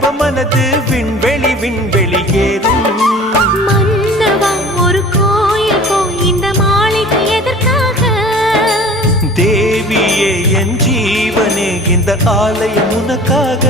வாலிப மனது விண்வெளி விண்வெளி ஏறும். மன்னவா ஒரு கோயில் போய் இந்த மாளிகை எதற்காக? தேவியே என் ஜீவனே இந்த ஆலயம் உனக்காக.